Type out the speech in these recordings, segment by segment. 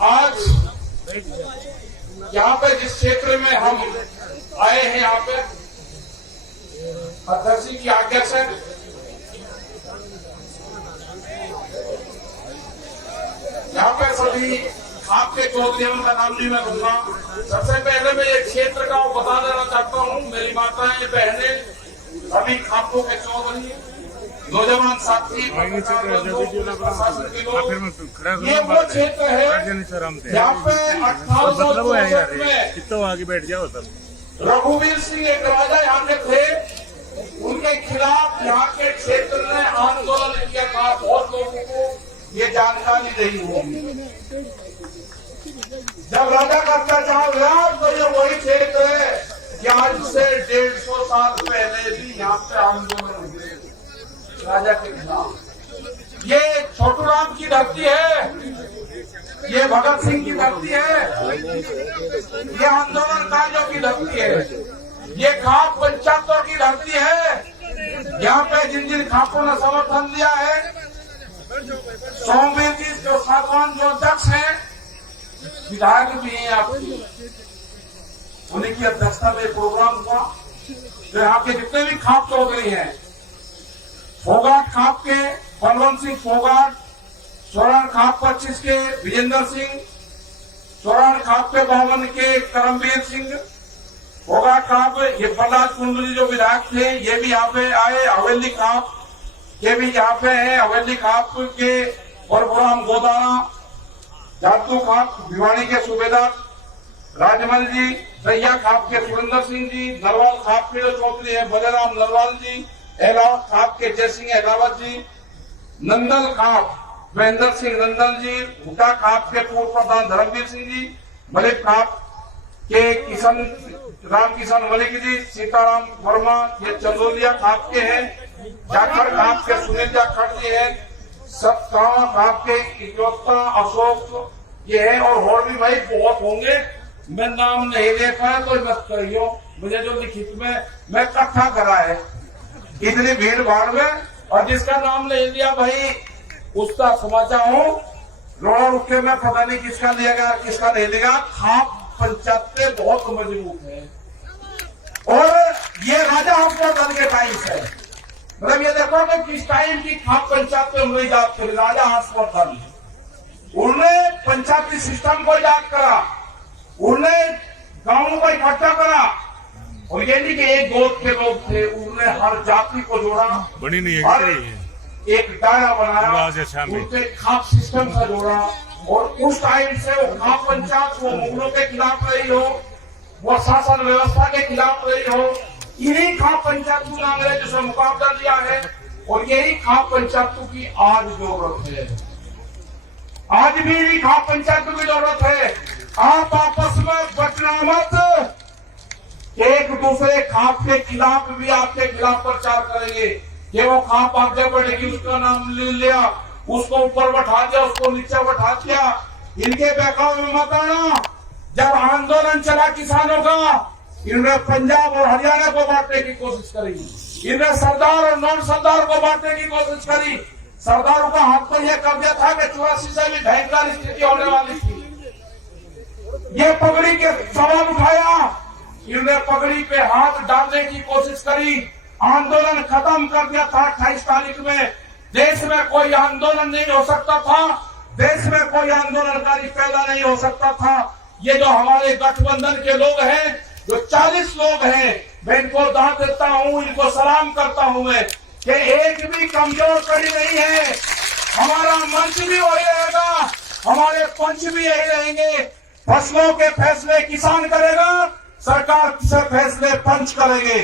आज यहाँ पे जिस क्षेत्र में हम आए हैं, यहाँ पे अध्यक्ष जी की आज्ञा से यहाँ पे सभी आपके चौधरी का नाम नहीं मैं लूंगा। सबसे पहले मैं ये क्षेत्र का बता देना चाहता हूँ, मेरी माताएं बहनें सभी खापों के चौधरी नौजवान साथी प्रशासन के लोग, ये वो क्षेत्र है यहाँ पे 1864 में आगे बैठ जाओ तब रघुवीर सिंह एक राजा यहाँ के थे, उनके खिलाफ यहाँ के क्षेत्र ने आंदोलन किया था। बहुत लोगों को ये जानकारी नहीं होगी। जब राजा का अत्याचार हुआ तो ये वही क्षेत्र है कि आज से 150 साल पहले भी यहाँ पे आंदोलन हुए राजा के खिलाफ। ये छोटूराम की धरती है, ये भगत सिंह की धरती है, ये आंदोलनकारियों की धरती है, ये खाप पंचायतों की धरती है। यहाँ पे जिन जिन खापों ने समर्थन दिया है, सोमवीर जी जो सागवान जो अध्यक्ष हैं, विधायक भी हैं आपकी, उन्हीं की अध्यक्षता में प्रोग्राम हुआ। तो यहाँ के जितने भी खाप चौधरी हैं, फोगाट खाप के बलवंत सिंह फोगाट, सोरान खाप 25 के विजेंद्र सिंह, सोरान खाप के 52 के करमवीर सिंह, फोगाट खाप ये प्रहलाद कुंडली जो विधायक थे ये भी यहाँ पे आए। हवेली खाप ये भी यहाँ पे है, हवेली खाप के परशुराम गोदारा, जातू खाप भिवानी के सूबेदार राजमल जी, सैया खाप के सुरेंद्र सिंह जी, नरवाल खाप के जो चौधरी है बलेराम नरवाल जी, एलावत खाप के जय सिंह एलावत जी, नंदल खाप महेंद्र सिंह नंदल जी, भूटा खाप के पूर्व प्रधान धर्मवीर सिंह जी, मलिक खाप के राम किशन मलिक जी, सीताराम वर्मा ये चंदोलिया खाप के हैं, जाखड़ खाप के सुनील जाखड़ जी है, सत्तावा खाप के इकलौता अशोक ये है, और भी भाई बहुत होंगे। मैं नाम नहीं देखा है तो मत करियो, मुझे जो लिखित में मैं इकट्ठा करा है इतनी भीड़ भाड़ में, और जिसका नाम ले लिया भाई उसका समझा हूँ रोड़ा रुक के मैं पता नहीं किसका लिएगा किसका नहीं लिएगा। खाप पंचायत बहुत मजबूत है और ये राजा हमको दल के टाइम से, मतलब ये देखो कि किस टाइम की खाप पंचायत में हमने याद करी। राजा हर्षवर्धन उन्होंने पंचायती सिस्टम को याद करा, उन्होंने गांवों को इकट्ठा करा, और ये नहीं कि एक गोद के लोग थे, उन्होंने हर जाति को जोड़ा, बनी नहीं है एक दायरा बनाया, उनके खाप सिस्टम से जोड़ा, और उस टाइम से वो खाप पंचायत वो मुगलों के खिलाफ रही हो, वो शासन व्यवस्था के खिलाफ रही हो, इन्हीं खाप पंचायतों ने अंग्रेजों से मुकाबला लिया है, और यही खाप पंचायतों की आज जरूरत है। आज भी इन्हीं खाप पंचायतों की जरूरत है। आप आपस में बचना मत, एक दूसरे खाप के खिलाफ भी आपके खिलाफ प्रचार करेंगे कि वो खाप आगे बढ़ेगी, उसका नाम ले लिया, उसको ऊपर बैठा दिया, उसको नीचे बैठा दिया। इनके बहकावे में मत आना। जब आंदोलन चला किसानों का, इन्होंने पंजाब और हरियाणा को बांटने की कोशिश करी, इन्होंने सरदार और नॉन सरदार को बांटने की कोशिश करी। सरदारों का हाथ पर यह कर दिया था कि 84 से भी भयंकर स्थिति होने वाली थी। ये पगड़ी के सवाल उठाया, इन्होंने पगड़ी पे हाथ डालने की कोशिश करी, आंदोलन खत्म कर दिया था 28 तारीख में। देश में कोई आंदोलन नहीं हो सकता था, देश में कोई आंदोलनकारी पैदा नहीं हो सकता था। ये जो हमारे गठबंधन के लोग हैं, जो 40 लोग हैं, मैं इनको दाद देता हूँ, इनको सलाम करता हूँ मैं कि एक भी कमजोर कड़ी नहीं है। हमारा मंच भी वही रहेगा, हमारे पंच भी यही रहेंगे। फसलों के फैसले किसान करेगा, सरकार से फैसले पंच करेंगे।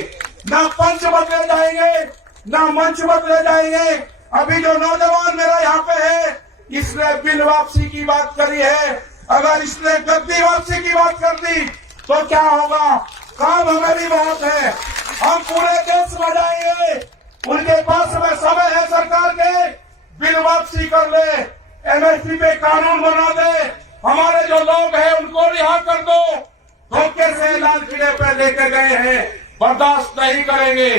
ना पंच बदले जाएंगे, ना मंच बदले जाएंगे। अभी जो नौजवान मेरा यहाँ पे है, इसने बिल वापसी की बात करी है। अगर इसने गद्दी वापसी की बात कर दी तो क्या होगा? काम हमारी बहुत है, हम पूरे देश में जाएंगे। उनके पास में समय है सरकार के, बिल वापसी कर ले, एमएसपी पे कानून बना दे, हमारे जो लोग हैं उनको रिहा कर दो। धोखे से लाल किले पे लेके गए हैं, बर्दाश्त नहीं करेंगे।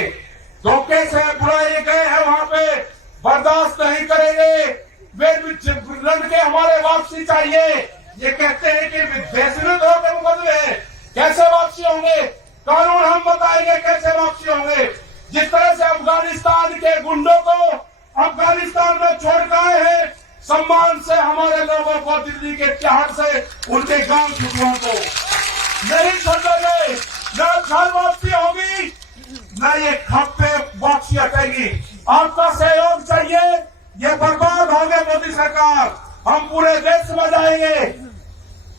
धोखे से बुलाए गए हैं वहां पे, बर्दाश्त नहीं करेंगे। वे लड़के हमारे वापसी चाहिए। ये कहते हैं कि देश विरोध के मुकदमे हैं, कैसे वापसी होंगे? कानून हम बताएंगे कैसे वापसी होंगे। जिस तरह से अफगानिस्तान के गुंडों को अफगानिस्तान में छोड़ कर आए हैं, सम्मान से हमारे लोगों को दिल्ली के तिहाड़ से उनके गांव छुटुओं को नहीं छोड़ेंगे। न घर वापसी होगी, न ये खप्पे वापसी हटेगी। आपका सहयोग चाहिए। ये बर्बाद होंगे मोदी सरकार। हम पूरे देश में जाएंगे,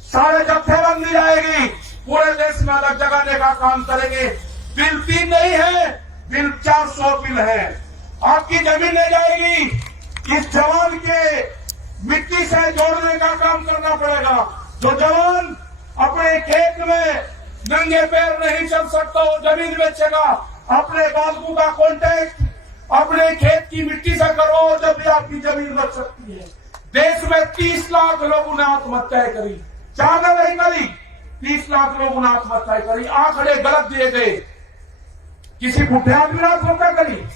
सारे जत्थेबंदी जाएगी, पूरे देश में अलग जगाने का काम करेंगे। बिल 3 नहीं है, बिल 400 बिल है। आपकी जमीन ले जाएगी। इस जवान के मिट्टी से जोड़ने का काम करना पड़ेगा। जो जवान अपने खेत में नंगे पैर नहीं चल सकता, वो जमीन बेचेगा। अपने बाबू का कॉन्टेक्ट अपने खेत की मिट्टी से करो, जब भी आपकी जमीन बच सकती है। देश में 30 लाख लोगों ने आत्महत्याएं करी, ज्यादा नहीं करी, 30 लाख लोगों ने आत्महत्याएं करी। आंकड़े गलत दिए गए, किसी बुढ़े आदमी ने आत्महत्या करी।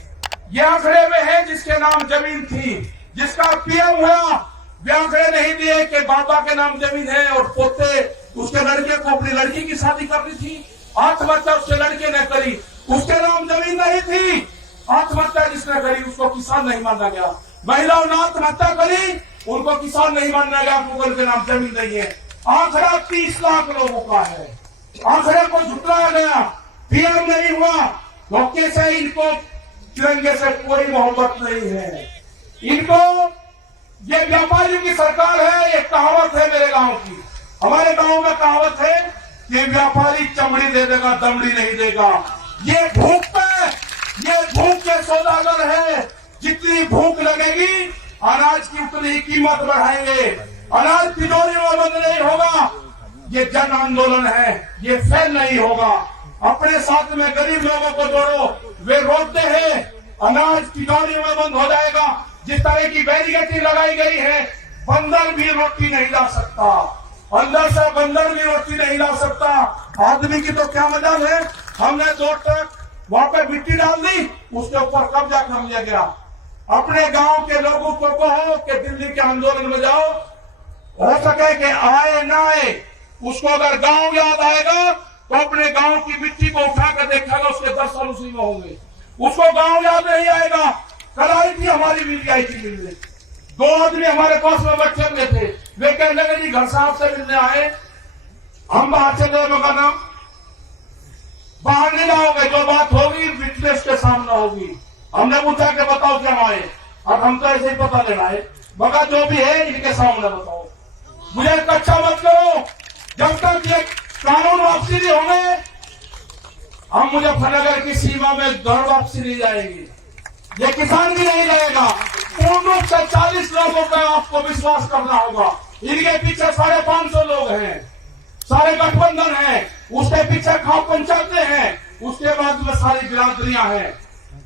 ये आंकड़े में है जिसके नाम जमीन थी, जिसका पीएम हुआ। वे आंकड़े नहीं दिए कि बाबा के नाम जमीन है और पोते उसके लड़के को अपनी लड़की की शादी करनी थी, आत्महत्या उसके लड़के ने करी, उसके नाम जमीन नहीं थी। आत्महत्या जिसने करी उसको किसान नहीं माना गया। महिलाओं ने आत्महत्या करी, उनको किसान नहीं माना गया, मुगल के नाम जमीन नहीं है। आंकड़ा 30 लाख लोगों का है। आंकड़े को झुटलाया गया, पीएम नहीं हुआ। धोखे से इनको तिरंगे से कोई मोहब्बत नहीं है। इनको ये व्यापारियों की सरकार है। एक कहावत है मेरे गांव की, हमारे गांव में कहावत है कि व्यापारी चमड़ी दे देगा, दमड़ी नहीं देगा। ये भूख पे, ये भूख के सौदागर है। जितनी भूख लगेगी अनाज की उतनी ही कीमत बढ़ाएंगे। अनाज तिजोरी में बंद नहीं होगा। ये जन आंदोलन है, ये फेल नहीं होगा। अपने साथ में गरीब लोगों को जोड़ो। वे रोकते हैं, अनाज तिजोरी में बंद हो जाएगा। जिस तरह की बैरिकेडिंग लगाई गई है, बंदर भी रोटी नहीं ला सकता, अंदर से बंदर भी रोटी नहीं ला सकता। आदमी की तो क्या मजाल है। हमने 2 ट्रक वहां पे मिट्टी डाल दी, उसके ऊपर कब्जा कर लिया गया। अपने गांव के लोगों को कहो कि दिल्ली के आंदोलन में जाओ, हो सके कि आए ना आए, उसको अगर गांव याद आएगा तो अपने गांव की मिट्टी को उठाकर देखेगा, उसके 10 साल उसी में होंगे। उसको गांव याद नहीं आएगा। कल आई थी हमारी मीडिया की मिलने, 2 आदमी हमारे पास में बैठे हुए थे। वे कहने लगे जी घर साहब से मिलने आए, हम बाहर चले गए। नाम बाहर नहीं लाओगे, जो बात होगी विटनेस के सामने होगी। हमने पूछा कि बताओ क्या आए, अब हम तो ऐसे ही पता लेना है। मगर जो भी है इनके सामने बताओ, मुझे कच्चा मत करो। जब तक ये कानून वापसी नहीं होंगे, हम मुजफ्फरनगर की सीमा में घर वापसी नहीं जाएगी। ये किसान भी नहीं जाएगा। पूर्ण रूप से 40 लोगों का आपको विश्वास करना होगा। इनके पीछे 550 लोग हैं, सारे गठबंधन हैं, उसके पीछे खाप पंचायतें हैं, उसके बाद में सारी बिरादरियां हैं।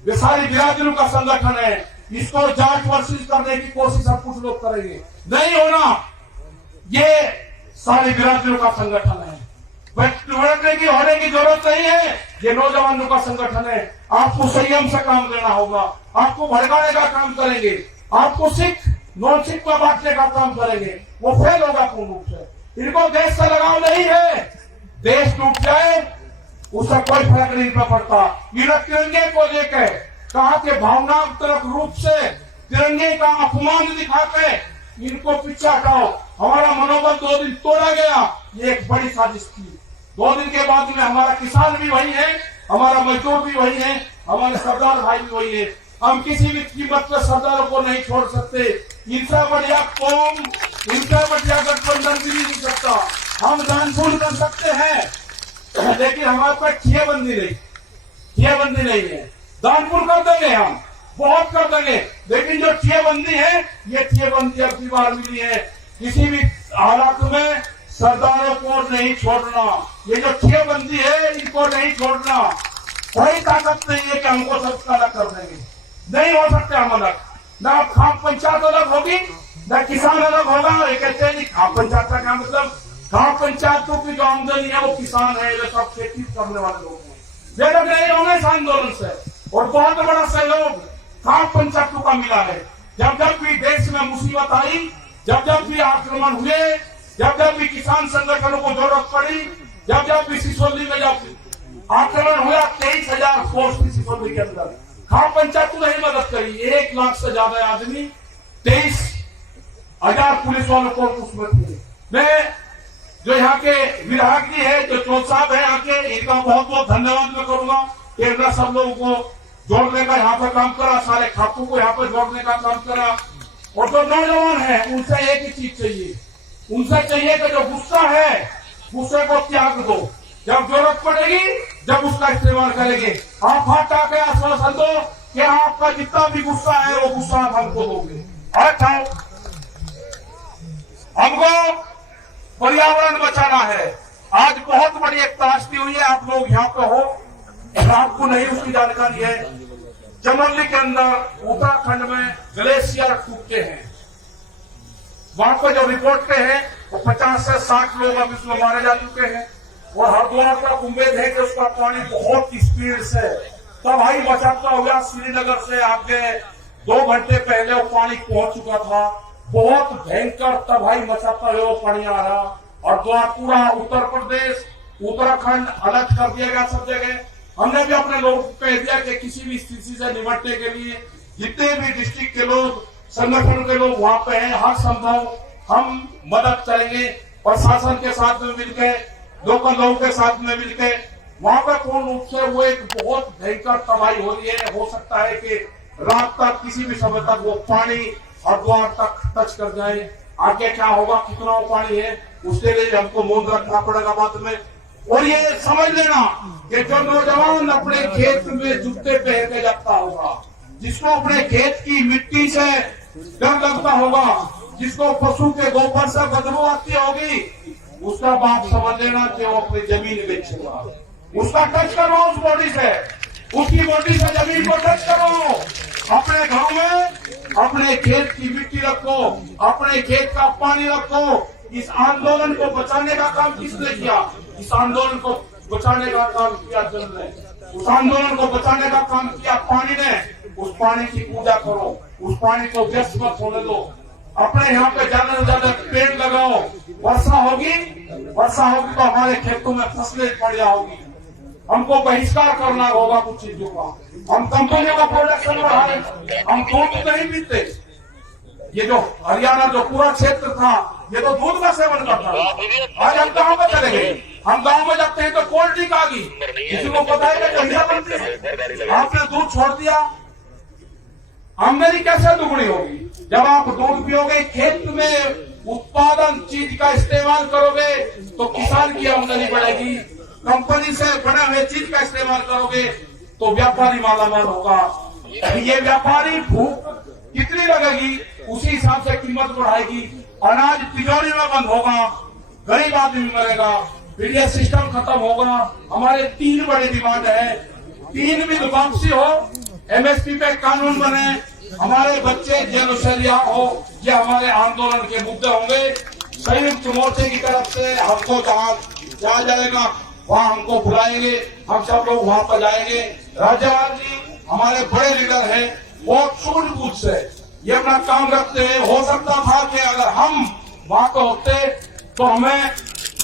ये सारी बिरादरियों का संगठन है। इसको जांच वर्षित करने की कोशिश अब कुछ लोग करेंगे, नहीं होना। ये सारी बिरादरियों का संगठन है, होने की जरूरत नहीं है। ये नौजवानों का संगठन है। आपको संयम से काम लेना होगा। आपको भड़काने का काम करेंगे, आपको सिख नॉन सिख को बांटने का काम करेंगे, वो फेल होगा पूर्ण रूप से। इनको देश से लगाव नहीं है। देश टूट जाए उससे कोई फर्क नहीं पड़ता। ये तिरंगे को लेकर कहा कि भावनात्मक रूप से तिरंगे का अपमान दिखाते इनको पीछे हटाओ। हमारा मनोबल 2 दिन तोड़ा गया, ये एक बड़ी साजिश थी। 2 दिन के बाद में हमारा किसान भी वही है, हमारा मजदूर भी वही है, हमारे सरदार भाई भी वही है। हम किसी भी कीमत पर सरदारों को नहीं छोड़ सकते। इनसे बढ़िया कौम, इनसे बढ़िया गठबंधन भी नहीं सकता। हम दानपुर कर सकते हैं, लेकिन हमारे पास ठियाबंदी नहीं है। दानपुर कर देंगे, हम बहुत कर देंगे, लेकिन जो ठियाबंदी है, ये ठियाबंदी अब की बार मिली है। किसी भी हालात में सरदारों को नहीं छोड़ना। ये जो ठियाबंदी है, इनको नहीं छोड़ना। कोई ताकत नहीं है कि हमको सबका अलग कर देंगे, नहीं हो सकते हम अलग। न खाप पंचायत अलग होगी, न किसान अलग होगा। ये कहते हैं खाप पंचायत का क्या मतलब, गांव पंचायतों की जो आमदनी है वो किसान है, ये सब खेती करने वाले लोग हैं। ये लोग नहीं होंगे इस आंदोलन से, और बहुत बड़ा सहयोग गांव पंचायतों का मिला है। जब जब भी देश में मुसीबत आई, जब जब भी आक्रमण हुए, जब जब भी किसान संगठनों को जरूरत पड़ी, जब जब भी सिसोली में जब आक्रमण हुआ, 23,000 फोर्स थी सिसोली के अंदर, गांव पंचायतों ने ही मदद करी। 1 लाख से ज्यादा आदमी, 23,000 पुलिस वालों को उसमें थे। मैं जो यहाँ के विधायक जी है, जो चौथ साहब है यहाँ के, इनका बहुत बहुत धन्यवाद मैं करूंगा कि इन्होंने सब लोगों को जोड़ने का यहाँ पर काम करा, सारे खातों को यहाँ पर जोड़ने का काम करा। और जो नौजवान है उनसे एक ही चीज चाहिए, उनसे चाहिए कि जो गुस्सा है, गुस्से को त्याग दो। जब जरूरत पड़ेगी जब उसका इस्तेमाल करेंगे। आप हाथ आके आश्वासन दो कि आपका जितना भी गुस्सा है वो गुस्सा आप हमको दोगे। हमको पर्यावरण बचाना है। आज बहुत बड़ी एक त्रासदी हुई है, आप लोग यहाँ पे हो, आपको नहीं उसकी जानकारी है। चमोली के अंदर उत्तराखंड में ग्लेशियर टूटते हैं, वहां पर जो रिपोर्ट के हैं वो 50 से 60 लोग अब इसमें मारे जा चुके हैं। और हरिद्वार का उम्मीद है कि उसका पानी बहुत स्पीड से तबाही मचाता हुआ श्रीनगर से आगे 2 घंटे पहले वो पानी पहुंच चुका था। बहुत भयंकर तबाही मचाता हुआ वो पानी आ रहा, और पूरा उत्तर प्रदेश, उत्तराखंड अलर्ट कर दिया गया सब जगह। हमने भी अपने लोगों को कह दिया कि किसी भी स्थिति से निपटने के लिए जितने भी डिस्ट्रिक्ट के लोग, संगठन के लोग वहां पे हैं, हर संभव हम मदद करेंगे। प्रशासन के साथ में मिलकर, लोकल लोगों के साथ में मिलकर वहां पर पूर्ण रूप से वो एक बहुत भयंकर तबाही हो रही है। हो सकता है कि रात तक, किसी भी समय तक वो पानी हरिद्वार तक टच कर जाए। आगे क्या होगा, कितना वो पानी है, उसके लिए हमको मौन रखना पड़ेगा बाद में। और ये समझ लेना कि जो नौजवान अपने खेत में जूते पहन के जाता होगा, जिसको अपने खेत की मिट्टी से डर लगता होगा, जिसको पशु के गोबर से बदबू आती होगी, उसका बाप समझ लेना कि वो अपनी जमीन बेचेगा। उसका टच करो उस बॉडी से, उसकी बॉडी से जमीन को टच करो। अपने घरों में अपने खेत की मिट्टी रखो, अपने खेत का पानी रखो। इस आंदोलन को बचाने का काम किसने किया? इस आंदोलन को बचाने का काम किया जल ने, उस आंदोलन को बचाने का काम किया पानी ने। उस पानी की पूजा करो, उस पानी को व्यस्त मत होने दो। अपने यहाँ पे ज्यादा से ज्यादा पेड़ लगाओ। वर्षा होगी तो हमारे खेतों में फसलें बढ़िया होगी। हमको बहिष्कार करना होगा कुछ चीजों का। हम कंपनियों का प्रोडक्शन बढ़ाएं, हम दूध नहीं पीते। ये जो हरियाणा जो पूरा क्षेत्र था, ये तो दूध का सेवन करता था। आज हम कहाँ पे चले गए? हम गांव में जाते हैं तो कोल्ड ड्रिंक आ गई, किसी को पता है कि जहिया बनती है। आपने दूध छोड़ दिया, आमदनी कैसे दुगनी होगी? जब आप दूध पियोगे, खेत में उत्पादन चीज का इस्तेमाल करोगे तो किसान की आमदनी बढ़ेगी। कंपनी से बने हुए चीज का इस्तेमाल करोगे तो व्यापारी मालामाल होगा। ये व्यापारी भूख कितनी लगेगी उसी हिसाब से कीमत बढ़ाएगी। अनाज तिजोरी में बंद होगा, गरीब आदमी मरेगा, फिर ये सिस्टम खत्म होगा। हमारे 3 बड़ी डिमांड है, 3 भी वापसी हो, एमएसपी पे कानून बने, हमारे बच्चे जेल से रिहा हो। ये हमारे आंदोलन के मुद्दे होंगे। संयुक्त मोर्चे की तरफ से हमको जहाँ जाएगा वहाँ हमको बुलाएंगे, हम सब लोग वहाँ पर जाएंगे। राज्यपाल जी हमारे बड़े लीडर हैं, बहुत सूझबूझ से ये अपना काम रखते हैं। हो सकता था कि अगर हम वहाँ पे होते तो हमें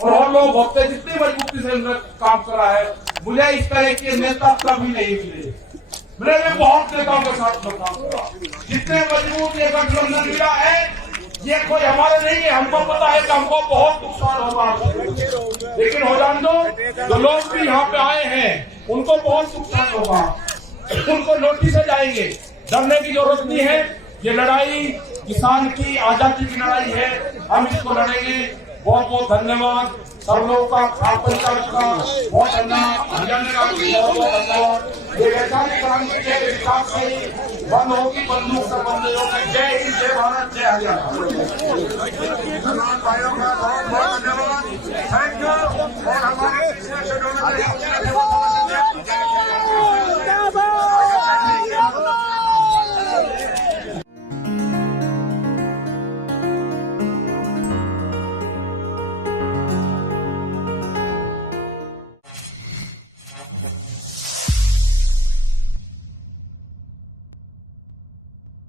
और लोग होते जितनी मजबूती से काम करा है, मुझे इस तरह के नेता कभी नहीं मिले। मैंने बहुत नेताओं के साथ में काम करा, जितने मजबूत ये गठबंधन मिला है, ये कोई हमारे नहीं है। हमको पता है कि हमको बहुत नुकसान होगा, लेकिन हो जान दो, जो लोग भी यहाँ पे आए हैं उनको बहुत नुकसान होगा, उनको नोटिस से जाएंगे। डरने की जरूरत नहीं है। ये लड़ाई किसान की आजादी की लड़ाई है, हम इसको लड़ेंगे। बहुत बहुत धन्यवाद सब लोगों का, आप पंचायत का बहुत धन्यवाद, हरियाणा का भी बहुत बहुत धन्यवाद। ये वैचारिक क्रांति के विकास से बंद होगी, बंदूक से बंद होगी। जय हिंद, जय भारत, जय हरियाणा। भाइयों का बहुत बहुत धन्यवाद, थैंक यू। और हमारे